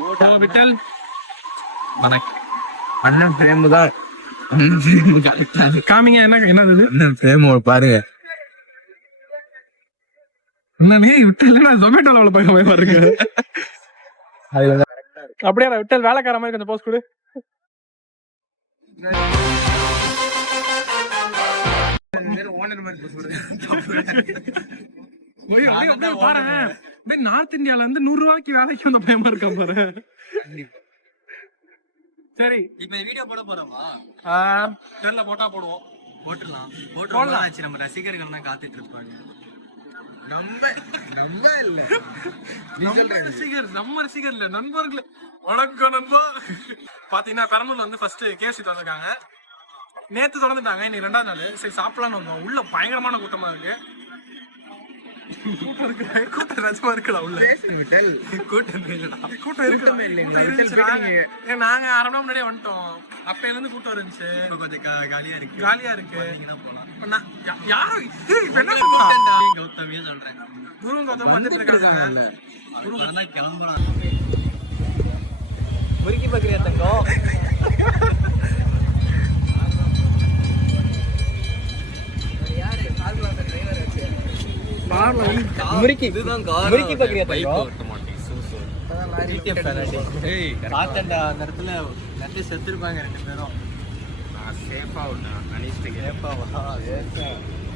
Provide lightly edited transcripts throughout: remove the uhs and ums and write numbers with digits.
விட்டல் அண்ணன் பிரேம் தான். காமிங்க. என்னது அண்ணன் பிரேம் பாருங்க. என்னன்னே விட்டல் ஜொமேட்டோல உள்ள பையன் போய் பாருங்க. அப்படியே விட்டல் வேலைக்கார மாதிரி கொஞ்சம் போஸ்ட் கொடு. நார்த் இந்தியால இருந்து 100 ரூபாய்க்கு வேலைக்கு வந்த பையன் இருக்கான் பாரு. சரி, இப்ப வீடியோ போட போறோமா? தெரியல, போட்டா போடுவோம். போட்டுடலாம். நம்ம ரசிகர்கள் தான் காத்துட்டு இருப்பாங்க. நம்ம ரசிகர் இல்ல, நண்பர்கள். வணக்கம் நண்பா. பாத்தீங்கன்னா பெரம்பலூர்ல வந்து ஃபர்ஸ்ட் கேஎஃப்சி திறந்துருக்காங்க. நேத்து திறந்துட்டாங்க, இன்னைக்கு 2வது நாள். சரி சாப்பிடலாம்னு வந்தோம். உள்ள பயங்கரமான கூட்டமா இருக்கு. கூட்டம் நிஜமா இருக்குடா உள்ள. கூட்டம் இருக்கு. நாங்க 1/2 மணி நேரம் முன்னாடியே வந்துட்டோம். அப்பையில இருந்து கூட்டம் இருந்துச்சு. கொஞ்சம் காலியா இருக்கு. யாரும் கௌதமியே சொல்றேன். குரு கௌதம் வந்துட்டு இருக்காங்க. கிளம்புறாங்க. முறுக்கி பக்கிரியா தங்கம். செத்துருப்பாங்க 2 பேரும்.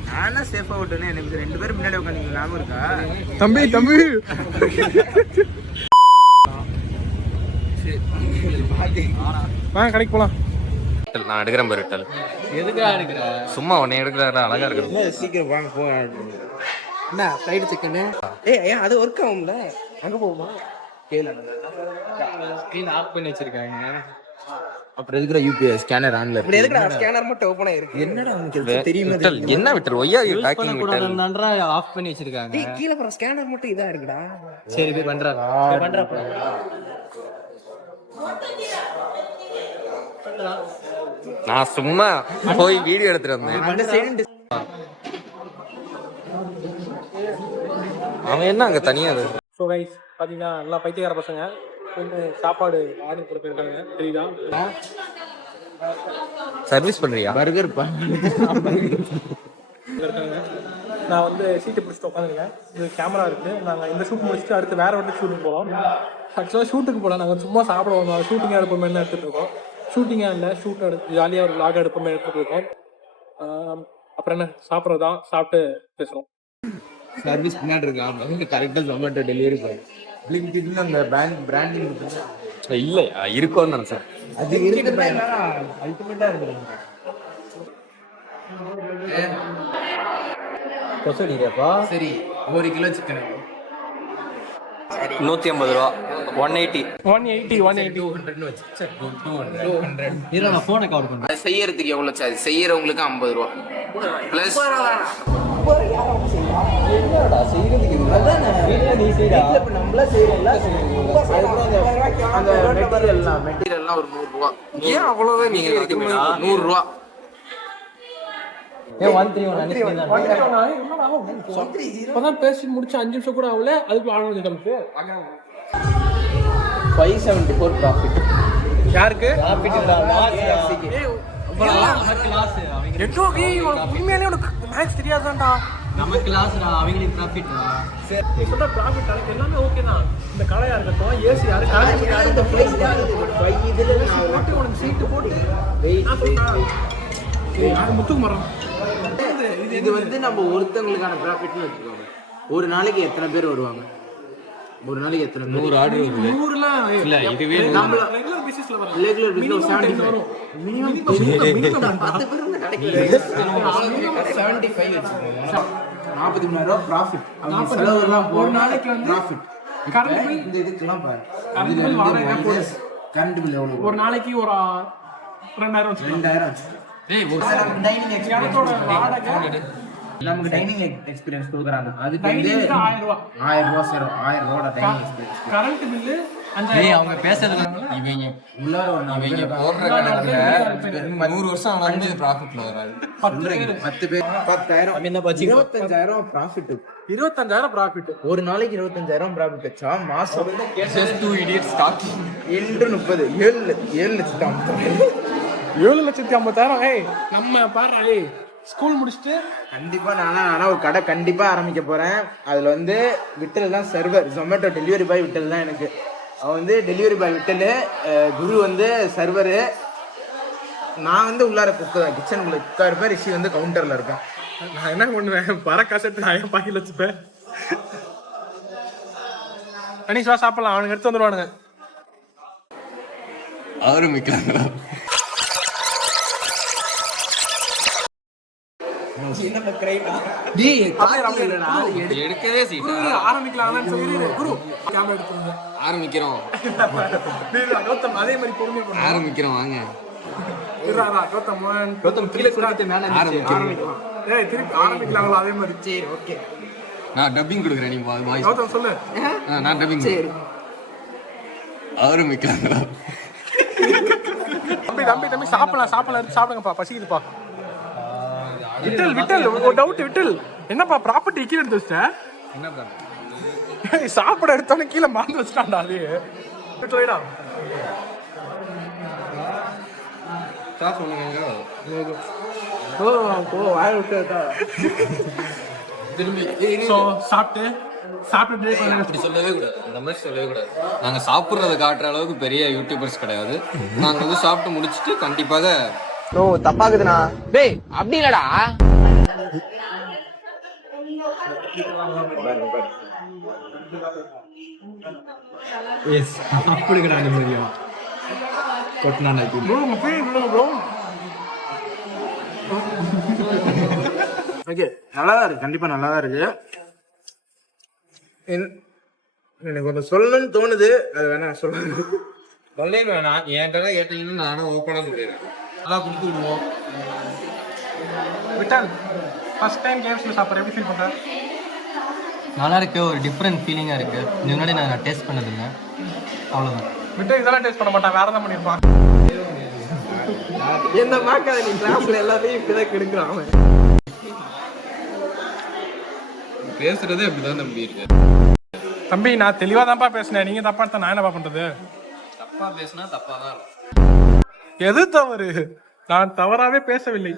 நானா சேஃபா விட்டேன்னு எனக்கு 2 பேரும் முன்னாடி உட்காந்து ஞாபகம் இருக்கா? தம்பி கடைக்கு போலாம். நான் எடுக்கிறேன் பாரு. எதுக்கா எடுக்கிற? சும்மா உன்னை எடுக்கிறாரா? அழகா இருக்கு. சீக்கிரம் வாங்க போ. என்ன ஃப்ரைடு சிக்கன்? அது ஒர்க் ஆகும்ல. அங்க போகுமா? ஸ்கிரீன் ஆஃப் பண்ணி வச்சிருக்காங்க. அப்புறம் எதுக்குற யூபிஐ ஸ்கேனர் ஆன்ல இருக்கு? எதுக்குடா ஸ்கேனர் மட்டும் ஓபன் ஆயிருக்கு? என்னடா உங்களுக்கு தெரியுமா? என்ன விட்டர் ஒய்யா ஹேக்கிங் விட்டர் நன்றா ஆஃப் பண்ணி வச்சிருக்காங்க. டேய் கீழ போற ஸ்கேனர் மட்டும் இதா இருக்குடா. சரி போய் பண்றா. நான் சும்மா போய் வீடியோ எடுத்துட்டு வந்தேன். அவன் என்ன அங்க தனியா? ஸோ கைஸ் பார்த்தீங்கன்னா நல்லா பைத்தியக்கார பசங்க வந்து சாப்பாடு ஆர்டர் போட்டு போயிருக்காங்க. தெரியுதா? சர்வீஸ் பண்றியா? பர்கர் இருக்காங்க. நான் வந்து சீட்டு பிடிச்சிட்டு உட்காந்துருக்கேன். இது கேமரா இருக்குது. நாங்கள் இந்த ஷூட் முடிச்சுட்டு அடுத்து வேறு ஒரு ஷூட்டுக்கு போகலாம். ஆக்சுவலாக ஷூட்டுக்கு போகலாம். நாங்கள் சும்மா சாப்பிட வந்தோம். ஷூட்டிங்காக எடுப்போமே தான் எடுத்துகிட்டு இருக்கோம். ஷூட்டிங்காக இல்லை, ஷூட் எடுத்து ஜாலியாக ஒரு லாக் எடுப்போமே எடுத்துகிட்டு இருக்கோம். அப்புறம் என்ன சாப்பிட்றதா சாப்பிட்டு பேசுகிறோம். சர்வீஸ் பின்னாடி இருக்கான். கரெக்டாக ஜொமேட்டோ டெலிவரி போய் அந்த பிராண்டிங் இல்லையா? இருக்கும்னு நினைச்சேன். அது இருக்குது. அல்டிமேட்டா இருக்குது. கொசடிப்பா. சரி, 1 கிலோ சிக்கன் 150 ரூபா. 180 நான் போனை கவர் பண்ணுறேன். செய்யறதுக்கு எவ்வளோ சார்ஜ்? செய்யறவங்களுக்கு 50 ரூபா பிளஸ். என்னடா செய்யறதுக்கு? மெட்டீரியல்லாம் ஒரு 100 ரூபா. ஏன் அவ்வளவுதான்? நீங்க 100 ரூபா. பேசி முடிச்சு 5 நிமிஷம் கூட ஆகல. அதுக்கு 574 ப்ராஃபிட். யாருக்கு? உண்மையாலே உனக்கு மேக்ஸ் தெரியாதான்டா. நமக்கு லாஸ்டா, அவங்களுக்கு ப்ராஃபிட்டா? சரி, நீ சொல்ற ப்ராஃபிட் எனக்கு எல்லாமே ஓகே தான். இந்த கடையா இருக்கட்டும், ஏசி யாரு காலேஜ் இந்த பிரைஸ் தான். போட்டு உனக்கு சீட்டு போட்டு நான் சொல்றேன். யாரு முத்துக்குமரம்? இது வந்து நம்ம ஒருத்தவங்களுக்கான ப்ராஃபிட்னு வச்சுக்கோங்க. ஒரு நாளைக்கு எத்தனை பேர் வருவாங்க? ஒரு நாளைக்கு எத்தனை? 100 ஆர்டர் இருக்கு. 100லாம் இல்ல, இதுவே நம்ம ரெகுலர் பிசினஸ்ல வர ரெகுலர் பிசினஸ் 75 மினிமம் 10 பேர் வந்து கிடைக்குது. 75 வச்சுக்கோங்க. 40 மணி நேரம் ப்ராஃபிட். அவங்க செலவுலாம் ஒரு நாளைக்கு வந்து ப்ராஃபிட். கரண்ட் பில் இந்த இதுக்கெல்லாம் பாரு. கரண்ட் பில் வாடகை போடு. கரண்ட் பில் எவ்வளவு? ஒரு நாளைக்கு ஒரு 2000 வச்சுக்கலாம். 2000. டேய் டைனிங் எக்ஸ்பீரியன்ஸ் நமக்கு டைனிங் எக்ஸ்பீரியன்ஸ் கொடுக்குறாங்க. அதுக்கு வந்து 1000 ரூபாய் 1000 ரூபாய் சேரும். 1000 ரூபாய் டைனிங் எக்ஸ்பீரியன்ஸ். கரண்ட் பில் ஏய் அவங்க பேசுறது இவங்க உள்ளார ஒண்ணு இவங்க போடுற கணக்குல 100 வருஷம் ஆனாலும் இது ப்ராஃபிட்ல வராது. 10 பேர் 10,000 25,000 ப்ராஃபிட். 25,000 ப்ராஃபிட். ஒரு நாளைக்கு 25,000 ப்ராஃபிட் வச்சா மாசம் Just 2 idiots talking. 30 7 லட்சம் 7,50,000. ஏய் நம்ம பாரு, ஏய் ஸ்கூல் முடிச்சுட்டு கண்டிப்பா நானா ஒரு கடை கண்டிப்பா ஆரம்பிக்க போறேன். அதுல வந்து விட்டல் தான் சர்வர், ஜொமேட்டோ டெலிவரி பாய் விட்டல் தான் எனக்கு. அவன் வந்து டெலிவரி பாய் விட்டல், குரு வந்து சர்வரு, நான் வந்து உள்ளார கிச்சனுக்குள்ள குக்கா இருப்பேன், ரிஷி வந்து கவுண்டர்ல இருப்பேன். நான் என்ன பண்ணுவேன், பற காசு நான் என் பாக்கெட்ல வச்சுப்பேன். அனிஷா சாப்பிடலாம், அவனுக்கு எடுத்து வந்துருவானுங்க. ஆரம்பிக்கலாங்களா? எடுக்கவே சீட்டா ஆரம்பிக்கலாம் சொல்லி குரு கேமரா எடுத்து வந்து ஆரம்பிக்கிறோம். கௌதம் அதே மாதிரி பொறுமையா பண்ணு. ஆரம்பிக்கிறோம் வாங்க. கௌதம் கீழே கொடுத்து மேல ஆரம்பிக்கிறோம். ஏய் திருப்பி ஆரம்பிக்கலாங்களா அதே மாதிரி? சரி ஓகே. நான் டப்பிங் கொடுக்குறேன், நீ வாய்ஸ். கௌதம் சொல்லு. நான் டப்பிங். ஆரம்பிக்கலாங்களா? தம்பி சாப்பிடலாம் சாப்பிடுங்கப்பா, பசிக்குதுப்பா. விட்டல் ஒரு டவுட். விட்டல் என்னப்பா ப்ராப்பர்ட்டி கீழே எடுத்து வச்சிட்ட? என்ன ப்ரோ? சாப்பிட எடுத்தோன்னே கீழே மறந்து வச்சிட்டான்டா. அது சொல்லிடா. சாஸ் ஒண்ணுங்க. வாய் விட்டு திரும்பி சாப்பிட்டு அப்படி சொல்லவே கூடாது, அந்த மாதிரி சொல்லவே கூடாது. நாங்க சாப்பிட்றத காட்டுற அளவுக்கு பெரிய யூடியூபர்ஸ் கிடையாது. நாங்க வந்து சாப்பிட்டு முடிச்சுட்டு கண்டிப்பாக தப்பாக்குதுண்ணா. டேய் அப்படி இல்லடா. அப்படிங்கடா நிம்மதியா கொட்டினா ஓகே, நல்லாதான் இருக்கு, கண்டிப்பா நல்லாதான் இருக்கு. எனக்கு ஒன்று சொல்லணும்னு தோணுது, அது வேணா சொல்லுங்க. சொல்லேன்னு வேணாம், என் கடை கேட்டீங்கன்னா நானும் ஓப்பனாக சொல்லிடுறேன். அதான் கொடுத்து விடுவோம். விட்டல் ஃபர்ஸ்ட் டைம் கேம்ஸ்ல சாப்பிட்ற எப்படி ஃபீல் பண்ற? நல்லா இருக்கு, ஒரு டிஃப்ரெண்ட் ஃபீலிங்கா இருக்கு. இது முன்னாடி நான் டேஸ்ட் பண்ணதில்லை, அவ்வளோதான். விட்டல் இதெல்லாம் டேஸ்ட் பண்ண மாட்டான், வேற எதாவது பண்ணிருப்பான். என்ன பார்க்காத நீ, கிளாஸ்ல எல்லாத்தையும் இப்படிதான் கெடுக்கிறான் அவன். பேசுறதே அப்படிதான் தம்பி இருக்கு. தம்பி நான் தெளிவா தான்ப்பா பேசினேன், நீங்க தப்பா எடுத்தா நான் என்னப்பா பண்றது? தப்பா பேசினா தப்பா தான் இருக்கும். எது தவறு? நான் தவறாவே பேசவில்லை.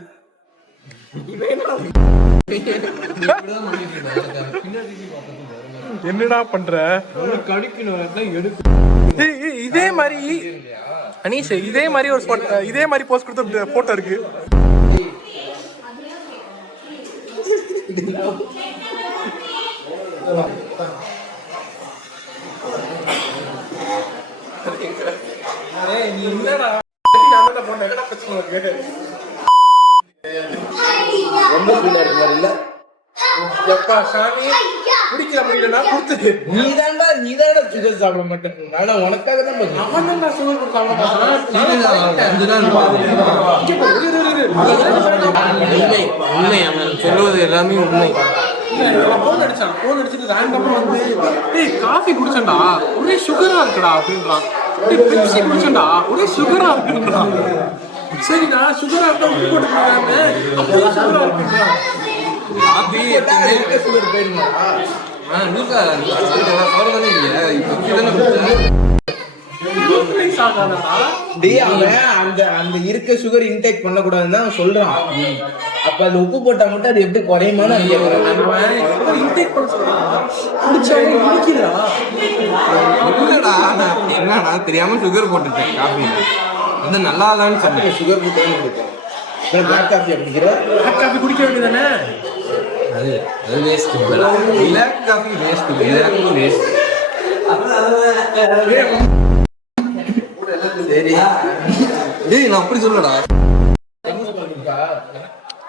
என்னடா பண்ற? இதே மாதிரி அனீஷ், இதே மாதிரி ஒரு இதே மாதிரி போஸ்ட் கொடுத்த போட்டோ இருக்கு. நீ என்னடா போட்ட என்னடா பிரச்சனை இருக்கு? ரொம்ப ஃபீலா இருக்கு மாதிரி இல்ல? எப்பா சாமி குடிக்கிற முடியலன்னா கொடுத்துரு. நீதான்டா சுகர் சாப்பிட மாட்டேன். நானா உனக்காக தான் பண்றேன். அவன் தான் நான் சுகர் கொடுத்து சாப்பிட மாட்டான். உண்மை அவன் சொல்லுவது எல்லாமே உண்மை. போன் அடிச்சுட்டு ரேண்டமா வந்து டேய் காஃபி குடிச்சேன்டா ஒரே சுகரா இருக்குடா அப்படின்றான். டேய் பெப்சி குடிச்சேன்டா ஒரே சுகரா இருக்குன்றான். சரிடா சுகரா இருந்தா உப்பு போட்டு போடாம அப்படியே சுகரா இருக்குடா. காபி எப்பவுமே சுகர் போயிடுமா? லூசா சொல்றதே இல்லையா? டேய் அவன் அந்த இருக்க சுகர் இன்டேக் பண்ண கூடாதுன்னு தான் சொல்றான். அப்ப அது உப்பு போட்டா மட்டும் அது எப்படி குறையுமான்னு என்னடா தெரியாம சுகர் போட்டுட்டேன் காபி. வந்து நல்லா இல்லைன்னு சொன்னேன். சுகர் போட்டு பிளாக் காஃபி அப்படிங்கிற பிளாக் காஃபி குடிக்க வேண்டியதானே? அது waste. Black coffee waste, waste. சரி டேய் நான் அப்படி சொல்லடா.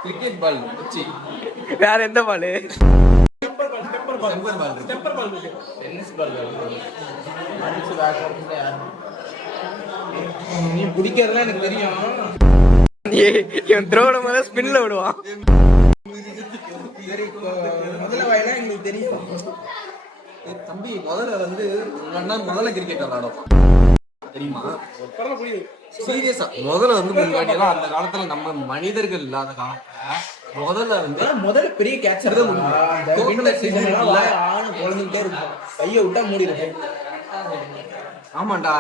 கிரிக்கெட் பால் வச்சு வேற எந்த பால்? நீ பிடிக்கிறதுலாம் எனக்கு தெரியும். இவன் த்ரோட மேல ஸ்பின்ல விடுவான். முதல்ல வாயிலாம் எங்களுக்கு தெரியும். தம்பி முதல்ல வந்து முதல்ல கிரிக்கெட் விளையாடும் தெரியுமா? சீரியஸா முதல்ல வந்து முன்னாடி எல்லாம் அந்த காலத்துல நம்ம மனிதர்கள் இல்லாத காலத்துல முதல்ல பெரிய கேட்சர் தான் குழந்தைகிட்டே இருக்கும், கையை விட்டா மூடிடும். ஆமாண்டா,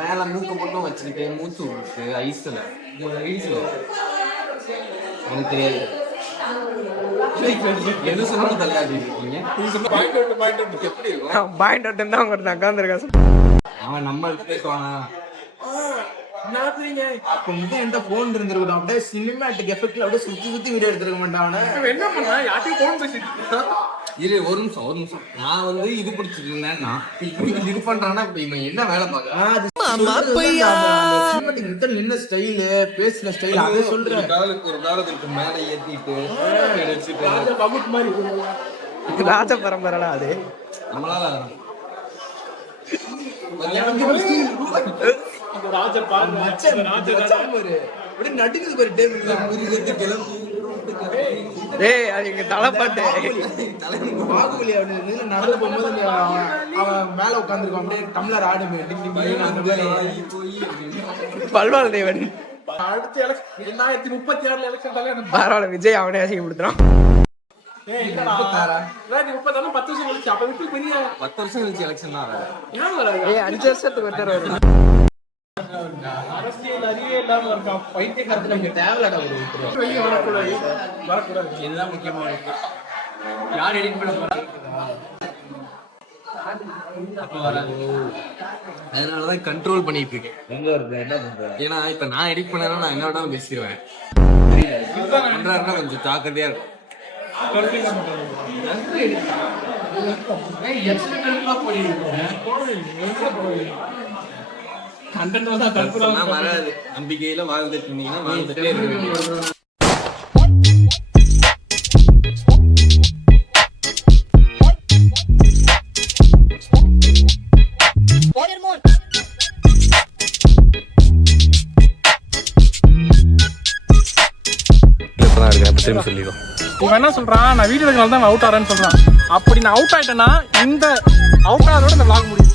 மேல மூக்க மட்டும் வச்சுக்கிட்டு மூச்சு விட்டு ஐஸ்ல எனக்கு தெரியாது எது சொன்னாலும் தள்ளாடி இருக்கீங்க. எப்படி இருக்கும்? பாயிண்ட் அவுட் தான் அவங்க உட்காந்துருக்கா. அவன் நம்ம பேசுவானா? அப்ப மட்டும் என்கிட்ட போன் இருந்திருக்கணும், அப்படியே சினிமேட்டிக் எஃபெக்ட்ல அப்படியே சுத்தி வீடியோ எடுத்துருக்க மாட்டான். என்ன பண்ணா யார்ட்டையும் போன் பேசிட்டு இரு ஒரு நிமிஷம். நான் வந்து இது பிடிச்சிட்டு இருந்தேன்னா இது பண்றான்னா இப்ப இவன் என்ன வேலை பார்க்க நின்ன ஸ்டைலு பேசுன ஸ்டைல் அதை சொல்றேன். ஒரு காலத்துக்கு மேல ஏத்திட்டு வச்சுட்டு பகுட் மாதிரி ராஜ பரம்பரைடா அது. நம்மளால அந்த ராஜ பாரு நடுக்குது பாரு டேபிள். ஏய் அது எங்க தலைப்பாட்டு பாகுபலி அப்படின்னு நடந்து போகும்போது அவன் மேல உட்காந்துருக்கான், அப்படியே டம்ளர் ஆடுமே பல்வாள் தேவன். அடுத்த எலெக்ஷன் 2036 எலெக்ஷன் பரவாயில்ல, விஜய் அவனே அசிங்கப்படுத்துறான். 2030 10 வருஷம் கழிச்சு அப்ப விட்டு பெரிய 10 வருஷம் கழிச்சு எலெக்ஷன் தான் வராது. ஏன் வராது? 5 வருஷத்துக்கு ஒருத்தர் வரும். அரசியல் அறிவே இல்லாம இருக்கான் பைத்தியக்காரத்துல. நமக்கு தேவையில்லடா வெளியே வரக்கூடாது. இதுதான் முக்கியமா இருக்கு. யார் எடிட் பண்ண போறா? அதனாலதான் கண்ட்ரோல் பண்ணிட்டு இருக்கேன். ஏன்னா இப்ப நான் எடிட் பண்ணா நான் என்ன வேணாலும் பேசிடுவேன். பண்றாருன்னா கொஞ்சம் ஜாக்கிரதையா இருக்கும். வராது. நம்பிக்கையில வாழ்ந்துட்டு இருந்தீங்கன்னா வாழ்ந்துட்டே இருக்க வேண்டியது. இவன் என்ன சொல்றான், நான் வீடியோ எடுக்கனால தான் அவுட் ஆறேன்னு சொல்றான். அப்படி நான் அவுட் ஆயிட்டேன்னா இந்த அவுட் ஆகிறதோட இந்த vlog முடியும்.